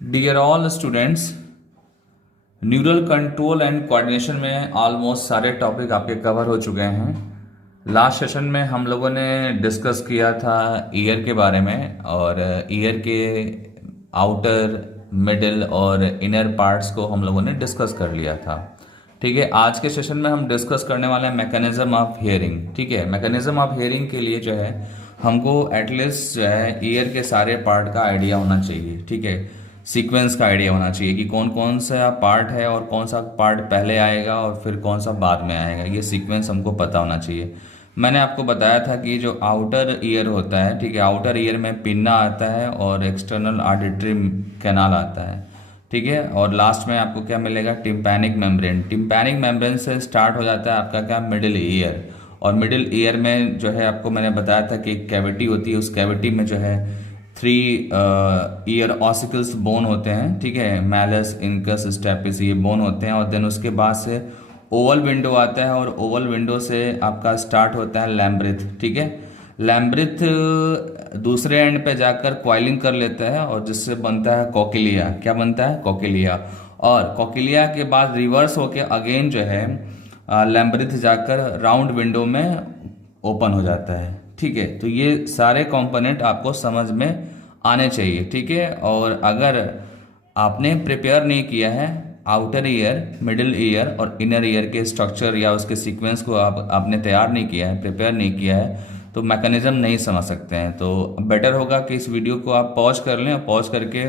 Dear all students, neural control and coordination में almost सारे topic आपके कवर हो चुके हैं। लास्ट सेशन में हम लोगों ने डिस्कस किया था ईयर के बारे में और ईयर के आउटर, मिडिल और इनर पार्ट्स को हम लोगों ने डिस्कस कर लिया था। ठीक है, आज के सेशन में हम डिस्कस करने वाले हैं मैकेनिज्म ऑफ हियरिंग। ठीक है, मैकेनिज्म ऑफ हियरिंग के लिए जो है हमको एटलीस्ट जो है ईयर के सारे पार्ट का आइडिया होना चाहिए। ठीक है, सीक्वेंस का आइडिया होना चाहिए कि कौन कौन सा पार्ट है और कौन सा पार्ट पहले आएगा और फिर कौन सा बाद में आएगा, ये सीक्वेंस हमको पता होना चाहिए। मैंने आपको बताया था कि जो आउटर ईयर होता है, ठीक है, आउटर ईयर में पिन्ना आता है और एक्सटर्नल ऑडिटरी कैनाल आता है। ठीक है, और लास्ट में आपको क्या मिलेगा, टिम्पैनिक मेम्ब्रेन। टिम्पैनिक मेम्ब्रेन से स्टार्ट हो जाता है आपका क्या, मिडिल ईयर। और मिडिल ईयर में जो है आपको मैंने बताया था कि एक कैविटी होती है, उस कैविटी में जो है 3 ईयर ऑसिकल्स बोन होते हैं। ठीक है, मैलस, इनकस, स्टेपिस, ये बोन होते हैं। और देन उसके बाद से ओवल विंडो आता है और ओवल विंडो से आपका स्टार्ट होता है लैम्ब्रिथ। ठीक है, लैम्ब्रिथ दूसरे एंड पे जाकर क्वाइलिंग कर लेता है और जिससे बनता है कोकिलिया। क्या बनता है, कोकिलिया। और कोकिलिया के बाद रिवर्स होके अगेन जो है लैम्ब्रिथ जाकर राउंड विंडो में ओपन हो जाता है। ठीक है, तो ये सारे कंपोनेंट आपको समझ में आने चाहिए। ठीक है, और अगर आपने प्रिपेयर नहीं किया है आउटर ईयर, मिडिल ईयर और इनर ईयर के स्ट्रक्चर या उसके सीक्वेंस को आपने तैयार नहीं किया है, प्रिपेयर नहीं किया है, तो मैकेनिज्म नहीं समझ सकते हैं। तो बेटर होगा कि इस वीडियो को आप पॉज कर लें और पॉज करके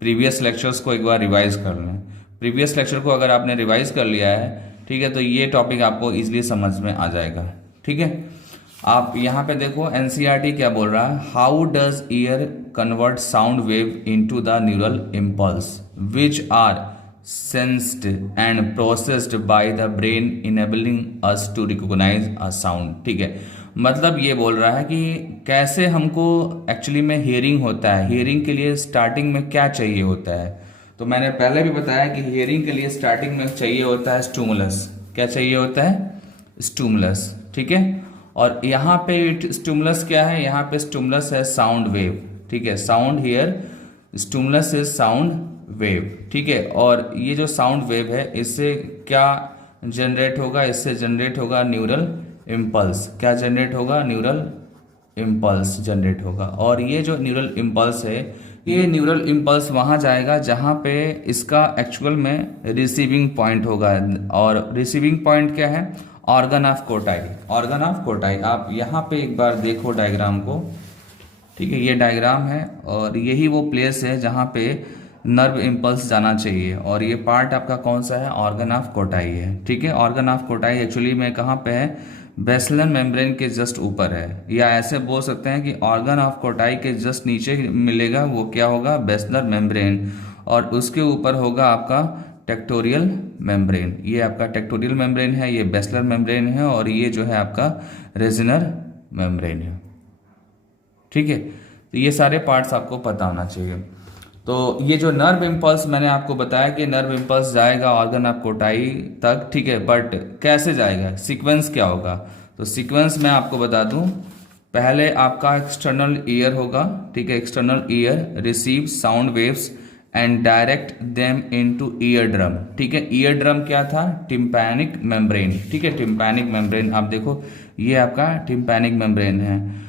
प्रीवियस लेक्चर्स को एक बार रिवाइज कर लें। प्रीवियस लेक्चर को अगर आपने रिवाइज कर लिया है, ठीक है, तो ये टॉपिक आपको इजीली समझ में आ जाएगा। ठीक है, आप यहाँ पे देखो एनसीईआरटी क्या बोल रहा है, how does ear convert sound wave into the neural impulse which are sensed and processed by the brain enabling us to recognize a sound। ठीक है, मतलब ये बोल रहा है कि कैसे हमको एक्चुअली में हियरिंग होता है। हियरिंग के लिए स्टार्टिंग में क्या चाहिए होता है, तो मैंने पहले भी बताया कि हियरिंग के लिए स्टार्टिंग में चाहिए होता है स्टिमुलस। क्या चाहिए होता है, स्टिमुलस। ठीक है, और यहाँ पे स्टिमुलस क्या है, यहाँ पे स्टिमुलस है साउंड वेव। ठीक है, sound here, stimulus is sound wave. ठीक है, और ये जो साउंड वेव है इससे क्या जनरेट होगा, इससे जनरेट होगा न्यूरल इम्पल्स। क्या जनरेट होगा, न्यूरल इम्पल्स जनरेट होगा। और ये जो न्यूरल इम्पल्स है, ये न्यूरल इम्पल्स वहाँ जाएगा जहाँ पे इसका एक्चुअल में रिसीविंग पॉइंट होगा। और रिसीविंग पॉइंट क्या है, organ of Kotai. Organ of कोटाई आप यहाँ पे एक बार देखो डायग्राम को। ठीक है, ये डायग्राम है और यही वो प्लेस है जहाँ पे नर्व इम्पल्स जाना चाहिए। और ये पार्ट आपका कौन सा है, ऑर्गन ऑफ कोटाई है। ठीक है, ऑर्गन ऑफ कोटाई एक्चुअली में कहाँ पे है, बेसलर मेम्ब्रेन के जस्ट ऊपर है, या ऐसे बोल सकते हैं कि ऑर्गन ऑफ कोटाई के जस्ट नीचे मिलेगा वो क्या होगा, बेसलर मेम्ब्रेन। और उसके ऊपर होगा आपका टेक्टोरियल मेम्ब्रेन। ये आपका टेक्टोरियल मेम्ब्रेन है, ये बेसलर मेम्ब्रेन है और ये जो है आपका रेजिनर मेम्ब्रेन है। ठीक है, तो ये सारे पार्ट्स आपको पता होना चाहिए। तो ये जो नर्व इम्पल्स मैंने आपको बताया कि नर्व इम्पल्स जाएगा ऑर्गन ऑफ कोटाई तक। ठीक है, बट कैसे जाएगा, सीक्वेंस क्या होगा, तो सीक्वेंस मैं आपको बता दूं। पहले आपका एक्सटर्नल ईयर होगा। ठीक है, external ear receive sound waves and direct them into year drum. ठीक है, ईयर ड्रम क्या था, टिम्पैनिक मेम्ब्रेन। ठीक है, टिम्पैनिक मेम्ब्रेन आप देखो, ये आपका टिम्पैनिक मेम्ब्रेन है।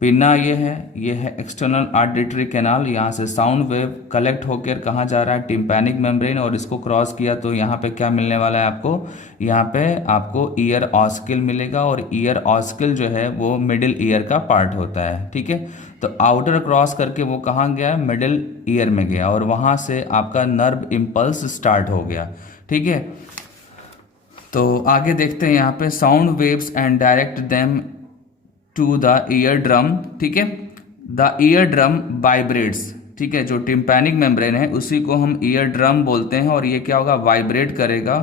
पिन्ना ये है एक्सटर्नल ऑडिटरी कैनाल। यहाँ से साउंड वेव कलेक्ट होकर कहाँ जा रहा है, टिम्पैनिक मेम्ब्रेन, और इसको क्रॉस किया तो यहाँ पे क्या मिलने वाला है आपको, यहाँ पे आपको ईयर ऑस्किल मिलेगा। और ईयर ऑस्किल जो है वो मिडिल ईयर का पार्ट होता है। ठीक है, तो आउटर क्रॉस करके वो कहाँ गया, मिडिल ईयर में गया और वहाँ से आपका नर्व इम्पल्स स्टार्ट हो गया। ठीक है, तो आगे देखते हैं यहाँ पे, sound waves and direct them to the ear drum. ठीक है, द ईयर ड्रम वाइब्रेट्स। ठीक है, जो टिम्पैनिक मेम्ब्रेन है उसी को हम ईयर ड्रम बोलते हैं और ये क्या होगा, वाइब्रेट करेगा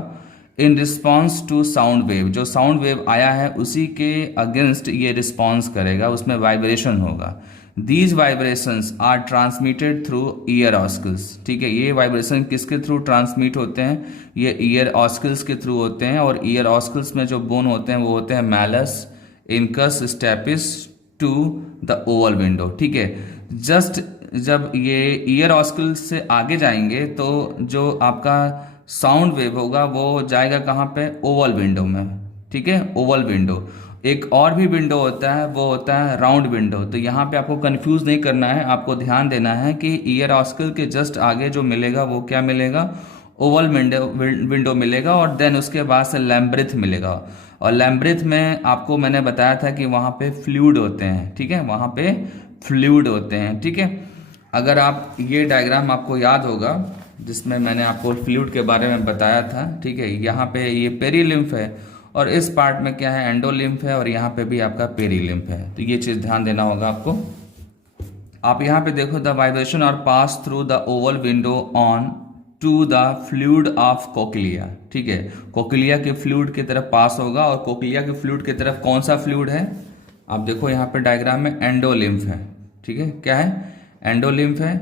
in response to sound wave. जो साउंड वेव आया है उसी के अगेंस्ट ये रिस्पॉन्स करेगा, उसमें वाइब्रेशन होगा। These vibrations are transmitted through ear ossicles. ठीक है, ये वाइब्रेशन किसके थ्रू ट्रांसमिट होते हैं, ये ईयर ऑस्किल्स के थ्रू होते हैं। और ईयर ऑस्किल्स में जो बोन होते हैं वो होते हैं malleus, incus, stapes to the oval window. ठीक है, जस्ट जब ये ईयर ऑस्कल से आगे जाएंगे तो जो आपका साउंड वेव होगा वो जाएगा कहाँ पे, ओवल विंडो में। ठीक है, ओवल विंडो। एक और भी विंडो होता है, वो होता है राउंड विंडो। तो यहाँ पे आपको कंफ्यूज नहीं करना है, आपको ध्यान देना है कि ईयर ऑस्कल के जस्ट आगे जो मिलेगा वो क्या मिलेगा, ओवल विंडो मिलेगा, और देन उसके बाद से लैम्ब्रिथ मिलेगा। और लैम्ब्रिथ में आपको मैंने बताया था कि वहाँ पे फ्लूइड होते हैं। ठीक है, वहाँ पे फ्लूइड होते हैं। ठीक है, अगर आप ये डायग्राम आपको याद होगा जिसमें मैंने आपको फ्लूइड के बारे में बताया था। ठीक है, यहाँ पे ये पेरीलिम्फ है और इस पार्ट में क्या है, एंडोलिम्फ है, और यहाँ पे भी आपका पेरीलिम्फ है। तो ये चीज़ ध्यान देना होगा आपको। आप यहाँ पे देखो, the vibration are pass through the oval window on to the fluid of cochlea. ठीक है, कोक्लिया के फ्लूइड की तरफ पास होगा, और कोक्लिया के फ्लूइड की तरफ कौन सा फ्लूइड है, आप देखो यहाँ पे डायग्राम में एंडोलिम्फ है। ठीक है, क्या है, एंडोलिम्फ है,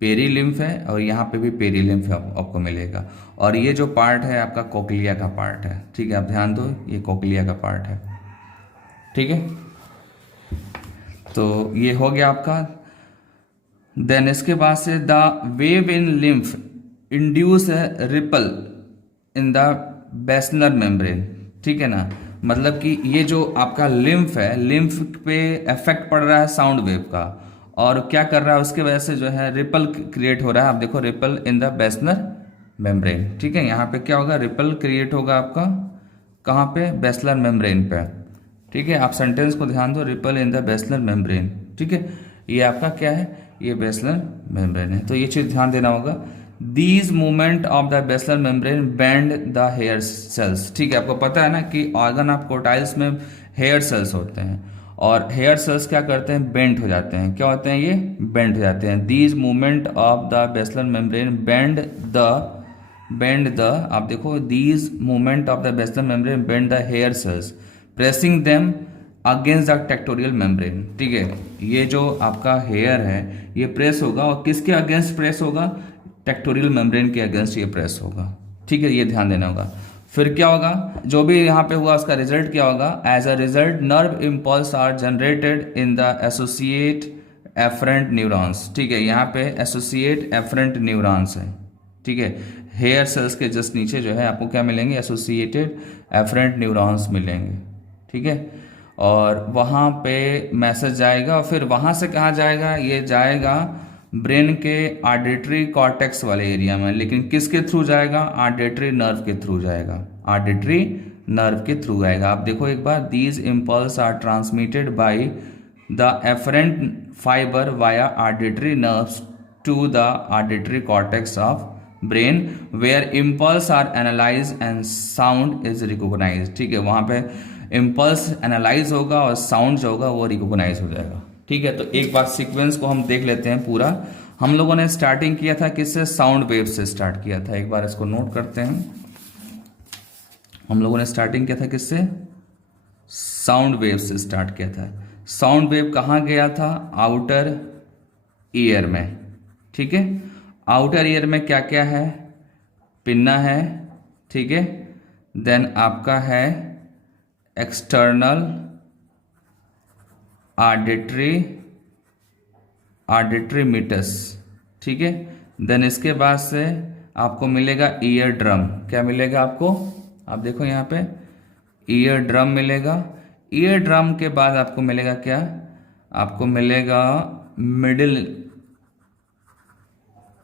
पेरीलिम्फ है, और यहाँ पे भी पेरीलिम्फ आपको मिलेगा। और ये जो पार्ट है आपका कोक्लिया का पार्ट है। ठीक है, आप ध्यान दो, ये कोक्लिया का पार्ट है। ठीक है, तो ये हो गया आपका। देन इसके बाद से the wave in lymph induce ripple in the basilar membrane. ठीक है ना, मतलब कि ये जो आपका लिम्फ है, लिम्फ पे इफेक्ट पड़ रहा है साउंड वेव का, और क्या कर रहा है, उसके वजह से जो है रिपल क्रिएट हो रहा है। आप देखो, ripple in the basilar membrane. ठीक है, यहाँ पे क्या होगा, रिपल क्रिएट होगा आपका कहाँ पे, बेसनर मेम्ब्रेन पे। ठीक है, आप सेंटेंस को ध्यान दो, ripple in the basilar membrane. ठीक है, ये आपका क्या है, ये बेसनर मेम्ब्रेन है। तो ये चीज ध्यान देना होगा। These movement of the basilar membrane bend the hair cells. ठीक है, आपको पता है ना कि ऑर्गन ऑफ कोटाइल्स में हेयर सेल्स होते हैं, और हेयर सेल्स क्या करते हैं, बेंड हो जाते हैं। क्या होते हैं, ये बेंड हो जाते हैं। These movement of the basilar membrane bend the आप देखो, these movement of the basilar membrane bend the hair cells pressing them against the tectorial membrane. ठीक है, ये जो आपका हेयर है ये प्रेस होगा, और किसके अगेंस्ट प्रेस होगा, टेक्टोरियल मेम्ब्रेन के अगेंस्ट ये प्रेस होगा। ठीक है, ये ध्यान देना होगा। फिर क्या होगा, जो भी यहाँ पे हुआ उसका रिजल्ट क्या होगा, as a result nerve impulse are generated in the associate afferent neurons. ठीक है, यहाँ पे एसोसिएट एफरेंट न्यूरॉन्स है। ठीक है, हेयर सेल्स के जस्ट नीचे जो है आपको क्या मिलेंगे, एसोसिएटेड एफरेंट न्यूरॉन्स मिलेंगे। ठीक है, और वहाँ पे मैसेज जाएगा, और फिर वहाँ से कहाँ जाएगा, ये जाएगा ब्रेन के ऑडिटरी कॉर्टेक्स वाले एरिया में। लेकिन किसके थ्रू जाएगा, ऑडिटरी नर्व के थ्रू जाएगा, ऑडिटरी नर्व के थ्रू जाएगा। आप देखो एक बार, these impulse are transmitted by the efferent fibre via auditory nerves to the auditory cortex of brain where impulse are analyse and sound is recognise. ठीक है, वहाँ पे इम्पल्स एनालाइज होगा और साउंड जो होगा वो रिकॉग्नाइज हो जाएगा। ठीक है, तो एक बार सीक्वेंस को हम देख लेते हैं पूरा। हम लोगों ने स्टार्टिंग किया था किससे, साउंड वेव से स्टार्ट किया था। एक बार इसको नोट करते हैं। हम लोगों ने स्टार्टिंग किया था किससे, साउंड वेव से स्टार्ट किया था। साउंड वेव कहाँ गया था, आउटर ईयर में। ठीक है, आउटर ईयर में क्या क्या है, पिन्ना है। ठीक है, देन आपका है एक्सटर्नल ऑडिटरी मीटस। ठीक है, देन इसके बाद से आपको मिलेगा ईयर ड्रम। क्या मिलेगा आपको, आप देखो यहाँ पे ईयर ड्रम मिलेगा। ईयर ड्रम के बाद आपको मिलेगा क्या, आपको मिलेगा मिडिल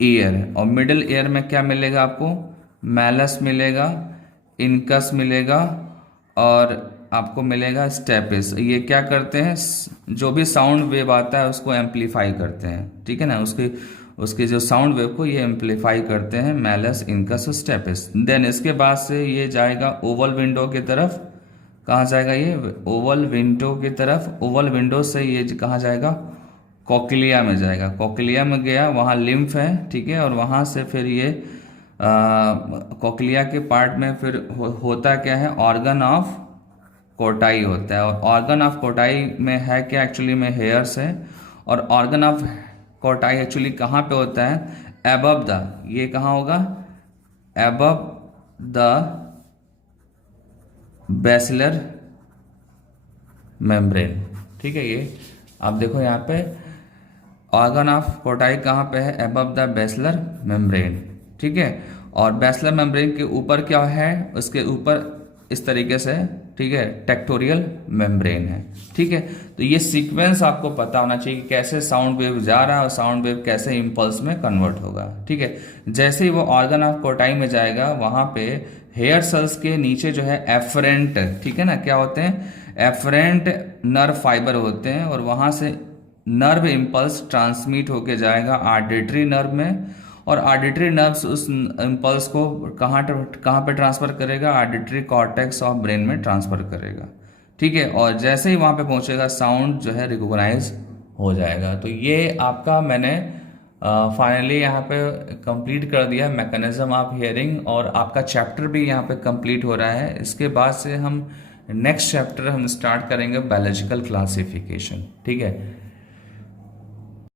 ईयर, और मिडिल ईयर में क्या मिलेगा आपको, मैलस मिलेगा, इनकस मिलेगा, और आपको मिलेगा स्टेपिस। ये क्या करते हैं, जो भी साउंड वेव आता है उसको एम्पलीफाई करते हैं। ठीक है ना, उसके जो साउंड वेव को ये एम्पलीफाई करते हैं, मैलस, इनकस और स्टेपिस। देन इसके बाद से ये जाएगा ओवल विंडो की तरफ। कहाँ जाएगा ये, ओवल विंडो की तरफ। ओवल विंडो से ये कहाँ जाएगा, कोक्लिया में जाएगा। कोक्लिया में गया, वहाँ लिम्फ है। ठीक है, और वहाँ से फिर ये कोक्लिया के पार्ट में फिर होता क्या है, ऑर्गन ऑफ कोटाई होता है। और ऑर्गन ऑफ कोटाई में है क्या, एक्चुअली में हेयर्स है। और ऑर्गन ऑफ कोटाई एक्चुअली कहाँ पे होता है, एबव द, ये कहाँ होगा, एबव द बेसिलर मेम्ब्रेन। ठीक है, ये आप देखो यहाँ पे ऑर्गन ऑफ कोटाई कहाँ पे है? अबव द बेसलर मेम्ब्रेन, ठीक है। और बेसलर मेम्ब्रेन के ऊपर क्या है? उसके ऊपर इस तरीके से, ठीक है, टेक्टोरियल मेम्ब्रेन है, ठीक है। तो ये सीक्वेंस आपको पता होना चाहिए कि कैसे साउंड वेव जा रहा है और साउंड वेव कैसे इम्पल्स में कन्वर्ट होगा, ठीक है। जैसे ही वो ऑर्गन ऑफ कोटाई में जाएगा, वहां पे हेयर सेल्स के नीचे जो है एफरेंट, ठीक है ना, क्या होते हैं? एफरेंट नर्व फाइबर होते हैं, और वहां से नर्व इम्पल्स ट्रांसमिट होके जाएगा ऑडिटरी नर्व में, और ऑडिटरी नर्व्स उस इम्पल्स को कहाँ पे ट्रांसफर करेगा? ऑडिटरी कॉर्टेक्स ऑफ ब्रेन में ट्रांसफर करेगा, ठीक है। और जैसे ही वहां पे पहुंचेगा, साउंड जो है रिकॉग्नाइज हो जाएगा। तो ये आपका मैंने फाइनली यहाँ पे कंप्लीट कर दिया मैकेनिज्म ऑफ हियरिंग, और आपका चैप्टर भी यहाँ पे कंप्लीट हो रहा है। इसके बाद से हम नेक्स्ट चैप्टर हम स्टार्ट करेंगे बायोलॉजिकल क्लासिफिकेशन, ठीक है।